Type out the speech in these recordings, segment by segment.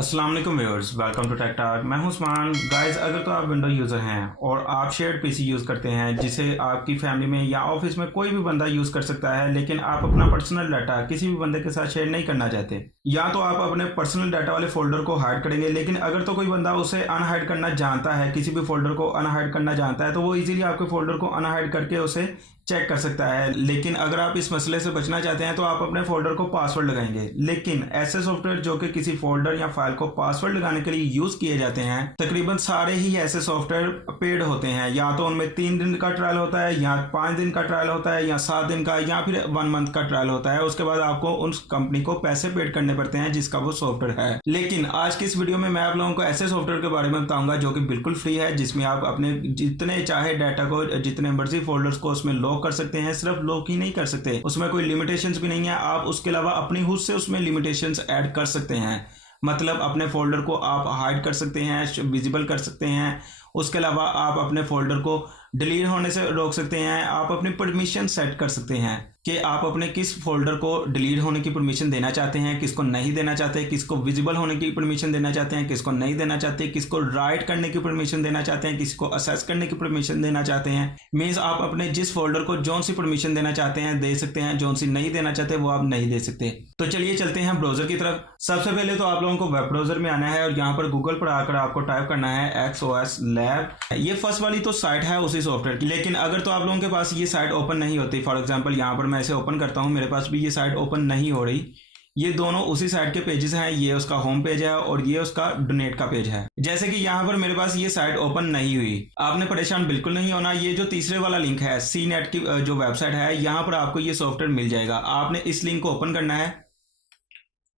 अस्सलाम वालेकुम viewers, welcome to Tech Talk. मैं हूं उस्मान। गाइस, अगर तो आप विंडो यूज़र हैं और आप शेयर्ड पीसी यूज़ करते हैं जिसे आपकी फैमिली में या ऑफिस में कोई भी बंदा यूज़ कर सकता है, लेकिन आप अपना पर्सनल डाटा किसी भी बंदे के साथ शेयर नहीं करना चाहते, या तो आप अपने पर्सनल डाटा वाले फोल्डर को हाइड करेंगे, लेकिन अगर तो कोई बंदा उसे अनहाइड करना जानता है, किसी भी फोल्डर को अनहाइड करना जानता है, तो वो इजीली आपके फोल्डर को अनहाइड करके उसे चेक कर सकता है। लेकिन अगर आप इस मसले से बचना चाहते हैं तो आप अपने फोल्डर को पासवर्ड लगाएंगे। लेकिन ऐसे सॉफ्टवेयर जो कि किसी फोल्डर या फाइल को पासवर्ड लगाने के लिए यूज किए जाते हैं, तकरीबन सारे ही ऐसे सॉफ्टवेयर पेड होते हैं। या तो उनमें 3 दिन का ट्रायल होता है, या 5 दिन का ट्रायल होता है, या 7 दिन का, या फिर 1 मंथ का ट्रायल होता है। उसके बाद आपको उस कंपनी को पैसे पेड करने पड़ते हैं जिसका वो सॉफ्टवेयर है। लेकिन आज की इस वीडियो में मैं आप लोगों को ऐसे सॉफ्टवेयर के बारे में बताऊंगा जो कि बिल्कुल फ्री है, जिसमें आप अपने जितने चाहे डाटा को, जितने मर्जी फोल्डर्स को उसमें लॉक कर सकते हैं। सिर्फ लॉक ही नहीं कर सकते, उसमें कोई लिमिटेशंस भी नहीं है। आप उसके अलावा अपनी खुद से उसमें लिमिटेशंस ऐड कर सकते हैं। मतलब अपने फोल्डर को आप हाइड कर सकते हैं, विजिबल कर सकते हैं। उसके अलावा आप अपने फोल्डर को डिलीट होने से रोक सकते हैं। आप अपनी परमिशन सेट कर सकते हैं कि आप अपने किस फोल्डर को डिलीट होने की परमिशन देना चाहते हैं, किसको नहीं देना चाहते, किसको विजिबल होने की परमिशन देना चाहते हैं, किसको नहीं देना चाहते, किसको राइट करने की परमिशन देना चाहते हैं, किसको असेस करने की परमिशन देना चाहते हैं। मीन्स आप अपने जिस फोल्डर को जौन सी परमिशन देना चाहते हैं दे सकते हैं, जौन सी नहीं देना चाहते वो आप नहीं दे सकते। तो चलिए चलते हैं ब्राउजर की तरफ। सबसे पहले तो आप लोगों को वेब ब्राउजर में आना है और यहाँ पर गूगल पर आकर आपको टाइप करना है XOS Lab। ये फर्स्ट वाली तो साइट है उसी सॉफ्टवेयर की, लेकिन अगर तो आप लोगों के पास ये साइट ओपन नहीं होती, फॉर एग्जांपल यहाँ पर मैं इसे ओपन करता हूँ, मेरे पास भी ये साइट ओपन नहीं हो रही। ये दोनों उसी साइट के पेजेस हैं, ये उसका होम पेज है और ये उसका डोनेट का पेज है। जैसे कि यहाँ पर मेरे पास ये साइट ओपन नहीं हुई, आपने परेशान बिल्कुल नहीं होना। ये जो तीसरे वाला लिंक है, CNET की जो वेबसाइट है, यहाँ पर आपको ये सॉफ्टवेयर मिल जाएगा। आपने इस लिंक को ओपन करना है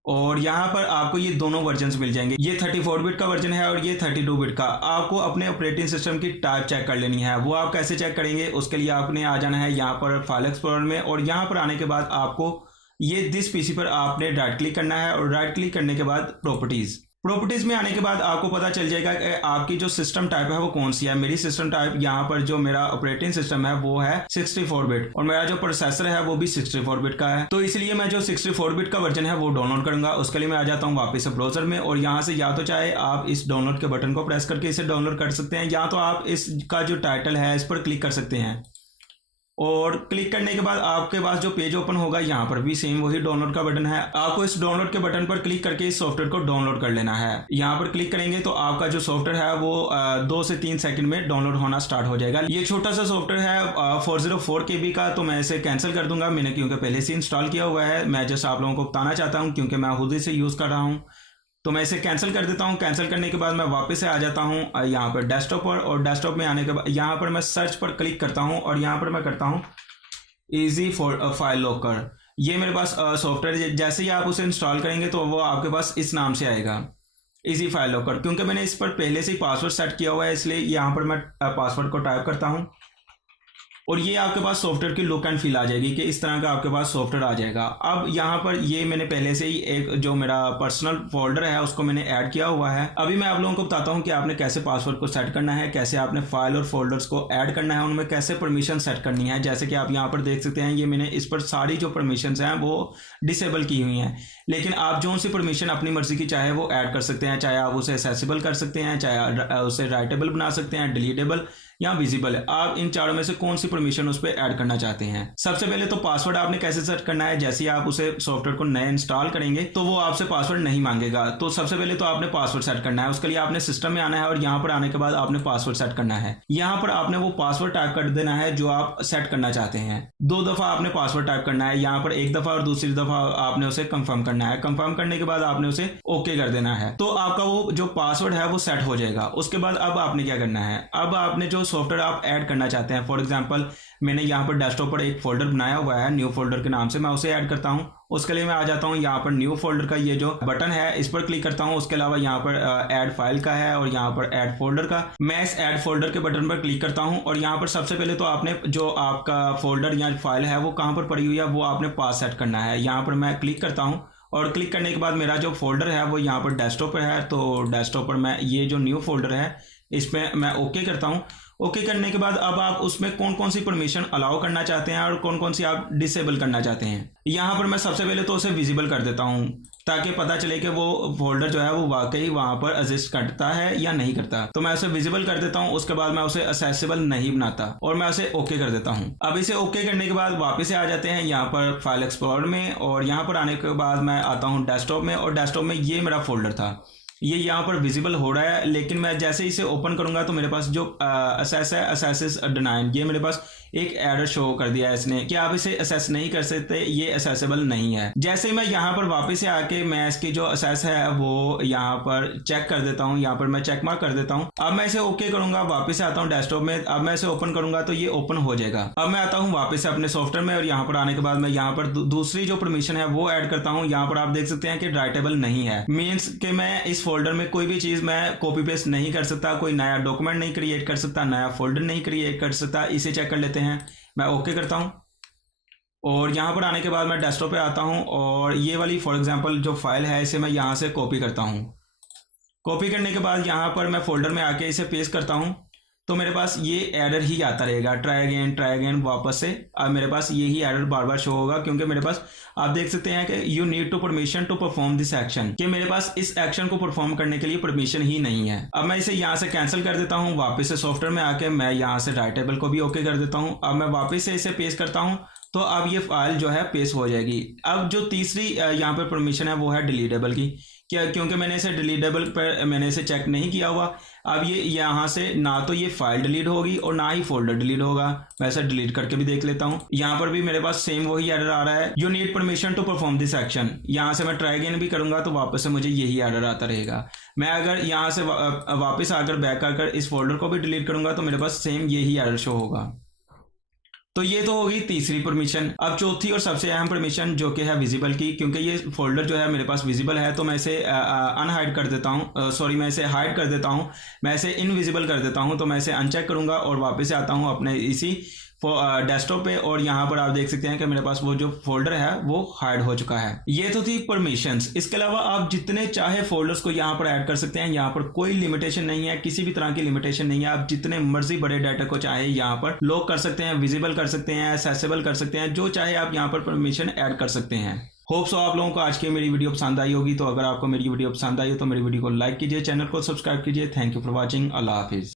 और यहाँ पर आपको ये दोनों वर्जन्स मिल जाएंगे। ये 34 बिट का वर्जन है और ये 32 बिट का। आपको अपने ऑपरेटिंग सिस्टम की टाइप चेक कर लेनी है। वो आप कैसे चेक करेंगे, उसके लिए आपने आ जाना है यहाँ पर फाइल एक्सप्लोरर में, और यहाँ पर आने के बाद आपको ये दिस पीसी पर आपने राइट क्लिक करना है, और राइट क्लिक करने के बाद प्रॉपर्टीज में आने के बाद आपको पता चल जाएगा कि आपकी जो सिस्टम टाइप है वो कौन सी है। मेरी सिस्टम टाइप यहाँ पर जो मेरा ऑपरेटिंग सिस्टम है वो है 64 बिट, और मेरा जो प्रोसेसर है वो भी 64 बिट का है। तो इसलिए मैं जो 64 बिट का वर्जन है वो डाउनलोड करूंगा। उसके लिए मैं आ जाता हूँ वापस से ब्राउजर में, और यहाँ से या तो चाहे आप इस डाउनलोड के बटन को प्रेस करके इसे डाउनलोड कर सकते हैं, या तो आप इसका जो टाइटल है इस पर क्लिक कर सकते हैं। और क्लिक करने के बाद आपके पास जो पेज ओपन होगा, यहाँ पर भी सेम वही डाउनलोड का बटन है। आपको इस डाउनलोड के बटन पर क्लिक करके इस सॉफ्टवेयर को डाउनलोड कर लेना है। यहाँ पर क्लिक करेंगे तो आपका जो सॉफ्टवेयर है वो 2 से 3 सेकंड में डाउनलोड होना स्टार्ट हो जाएगा। ये छोटा सा सॉफ्टवेयर है 404 KB का, तो मैं इसे कैंसिल कर दूंगा। मैंने क्योंकि पहले से इंस्टॉल किया हुआ है, मैं जस्ट आप लोगों को बताना चाहता हूँ क्योंकि मैं खुद ही से यूज कर रहा हूँ। तो मैं इसे कैंसिल कर देता हूं। कैंसिल करने के बाद मैं वापस से आ जाता हूं यहाँ पर डेस्कटॉप पर, और डेस्कटॉप में आने के बाद यहाँ पर मैं सर्च पर क्लिक करता हूं, और यहाँ पर मैं करता हूं इजी फाइल लॉकर। ये मेरे पास सॉफ्टवेयर, जैसे ही आप उसे इंस्टॉल करेंगे तो वो आपके पास इस नाम से आएगा, इजी फाइल लॉकर। क्योंकि मैंने इस पर पहले से ही पासवर्ड सेट किया हुआ है, इसलिए यहाँ पर मैं पासवर्ड को टाइप करता हूँ, और ये आपके पास सॉफ्टवेयर की लुक एंड फील आ जाएगी कि इस तरह का आपके पास सॉफ्टवेयर आ जाएगा। अब यहाँ पर ये मैंने पहले से ही एक जो मेरा पर्सनल फोल्डर है उसको मैंने ऐड किया हुआ है। अभी मैं आप लोगों को बताता हूँ कि आपने कैसे पासवर्ड को सेट करना है, कैसे आपने फाइल और फोल्डर्स को ऐड करना है, उनमें कैसे परमिशन सेट करनी है। जैसे कि आप यहाँ पर देख सकते हैं, ये मैंने इस पर सारी जो परमिशन हैं वो डिसेबल की हुई हैं, लेकिन आप जो सी परमिशन अपनी मर्जी की चाहे वो ऐड कर सकते हैं। चाहे आप उसे एक्सेसिबल कर सकते हैं, चाहे उसे राइटेबल बना सकते हैं, डिलीटेबल या विजिबल। आप इन चारों में से कौन सी परमिशन उस पर ऐड करना चाहते हैं। सबसे पहले तो पासवर्ड आपने कैसे सेट करना है। जैसे ही आप उसे सॉफ्टवेयर को नए इंस्टॉल करेंगे तो वो आपसे पासवर्ड नहीं मांगेगा। तो सबसे पहले तो आपने पासवर्ड सेट करना है। उसके लिए आपने सिस्टम में आना है और यहाँ पर आने के बाद आपने पासवर्ड सेट करना है। यहाँ पर आपने वो पासवर्ड टाइप कर देना है जो आप सेट करना चाहते हैं। 2 दफा आपने पासवर्ड टाइप करना है, यहाँ पर 1 दफा और दूसरी दफा आपने उसे कंफर्म करना है। कंफर्म करने के बाद आपने उसे ओके कर देना है, तो आपका वो जो पासवर्ड है वो सेट हो जाएगा। उसके बाद अब आपने क्या करना है, अब आपने जो सॉफ्टवेयर आप ऐड करना चाहते हैं, फॉर एग्जांपल मैंने यहाँ पर डेस्कटॉप पर एक फोल्डर बनाया हुआ है न्यू फोल्डर के नाम से, मैं उसे ऐड करता हूँ। उसके लिए मैं आ जाता हूँ यहाँ पर न्यू फोल्डर का ये जो बटन है इस पर क्लिक करता हूँ। उसके अलावा यहाँ पर ऐड फाइल का है और यहाँ पर ऐड फोल्डर का, मैं इस ऐड फोल्डर के बटन पर क्लिक करता हूँ। और यहाँ पर सबसे पहले तो आपने जो आपका फोल्डर या फाइल है वो कहाँ पर पड़ी हुई है वो आपने पास सेट करना है। यहाँ पर मैं क्लिक करता हूँ, और क्लिक करने के बाद मेरा जो फोल्डर है वो यहाँ पर डेस्कटॉप पर है। तो डेस्कटॉप पर मैं ये जो न्यू फोल्डर है इसमें मैं ओके करता हूँ। ओके करने के बाद अब आप उसमें कौन कौन सी परमिशन अलाउ करना चाहते हैं और कौन कौन सी आप डिसेबल करना चाहते हैं। यहाँ पर मैं सबसे पहले तो उसे विजिबल कर देता हूँ। ताकि पता चले कि वो फोल्डर जो है वो वाकई वहां पर एग्जिस्ट करता है या नहीं करता। तो मैं उसे विजिबल कर देता हूं, उसके बाद मैं उसे असेसिबल नहीं बनाता और मैं उसे ओके कर देता हूं। अब इसे ओके करने के बाद वापस से आ जाते हैं यहाँ पर फाइल एक्सप्लोरर में, और यहाँ पर आने के बाद मैं आता हूँ डेस्कटॉप में, और डेस्कटॉप में ये मेरा फोल्डर था, ये यहाँ पर विजिबल हो रहा है। लेकिन मैं जैसे इसे ओपन करूंगा तो मेरे पास जो असेस है, असेसिस डिनाइड, ये मेरे पास एक एरर शो कर दिया है इसने कि आप इसे असेस नहीं कर सकते, ये असेसेबल नहीं है। जैसे मैं यहाँ पर वापस से आके मैं इसकी जो असेस है वो यहाँ पर चेक कर देता हूँ, यहाँ पर मैं चेक मार्क कर देता हूँ। अब मैं इसे ओके करूंगा, वापस से आता हूँ डेस्कटॉप में, अब मैं इसे ओपन करूंगा तो ये ओपन हो जाएगा। अब मैं आता हूँ वापस से अपने सॉफ्टवेयर में, और यहाँ पर आने के बाद मैं यहाँ पर दूसरी जो परमिशन है वो ऐड करता हूँ। यहाँ पर आप देख सकते हैं कि राइटेबल नहीं है, मीन्स कि मैं इस फोल्डर में कोई भी चीज मैं कॉपी पेस्ट नहीं कर सकता, कोई नया डॉक्यूमेंट नहीं क्रिएट कर सकता, नया फोल्डर नहीं क्रिएट कर सकता। इसे चेक कर लेते हैं, मैं ओके करता हूं, और यहां पर आने के बाद मैं डेस्कटॉप पे आता हूं, और ये वाली फॉर एग्जांपल जो फाइल है इसे मैं यहां से कॉपी करता हूं। कॉपी करने के बाद यहां पर मैं फोल्डर में आके इसे पेस्ट करता हूं, तो मेरे पास ये एरर ही आता रहेगा, ट्राई अगेन वापस से। अब मेरे पास यही एरर बार बार शो होगा, क्योंकि मेरे पास आप देख सकते हैं कि you need to permission to perform this action, कि मेरे पास इस एक्शन को परफॉर्म करने के लिए परमिशन ही नहीं है। अब मैं इसे यहाँ से कैंसिल कर देता हूँ, वापस से सॉफ्टवेयर में आके मैं यहाँ से राइटेबल को भी ओके कर देता हूँ। अब मैं वापस से इसे पेस्ट करता हूँ, तो अब ये फाइल जो है पेस्ट हो जाएगी। अब जो तीसरी यहाँ पर परमिशन है वो है डिलीटेबल की, क्या, क्योंकि मैंने इसे डिलीटेबल पर मैंने इसे चेक नहीं किया हुआ। अब ये यहाँ से ना तो ये फाइल डिलीट होगी और ना ही फोल्डर डिलीट होगा। मैं इसे डिलीट करके भी देख लेता हूँ। यहाँ पर भी मेरे पास सेम वही एरर आ रहा है, you need permission to perform this action. यहाँ से मैं ट्राई अगेन भी करूंगा तो वापस से मुझे यही एरर आता रहेगा। मैं अगर यहाँ से वापस आकर बैक आकर इस फोल्डर को भी डिलीट करूंगा तो मेरे पास सेम यही एरर शो होगा। तो ये तो होगी तीसरी परमिशन। अब चौथी और सबसे अहम परमिशन जो कि है विजिबल की, क्योंकि ये फोल्डर जो है मेरे पास विजिबल है तो मैं इसे अनहाइड कर देता हूँ, सॉरी मैं इसे हाइड कर देता हूँ, मैं इसे इनविजिबल कर देता हूँ। तो मैं इसे अनचेक करूंगा और वापस से आता हूँ अपने इसी डेस्कटॉप पे, और यहाँ पर आप देख सकते हैं कि मेरे पास वो जो फोल्डर है वो हाइड हो चुका है। ये तो थी परमिशंस। इसके अलावा आप जितने चाहे फोल्डर्स को यहाँ पर ऐड कर सकते हैं, यहाँ पर कोई लिमिटेशन नहीं है, किसी भी तरह की लिमिटेशन नहीं है। आप जितने मर्जी बड़े डाटा को चाहे यहाँ पर लॉक कर सकते हैं, विजिबल कर सकते हैं, एक्सेसिबल कर सकते हैं, जो चाहे आप यहाँ पर परमिशन ऐड कर सकते हैं। होप सो आप लोगों को आज की मेरी वीडियो पसंद आई होगी। तो अगर आपको मेरी वीडियो पसंद आई हो तो मेरी वीडियो को लाइक कीजिए, चैनल को सब्सक्राइब कीजिए। Thank you for watching. Allah Hafiz.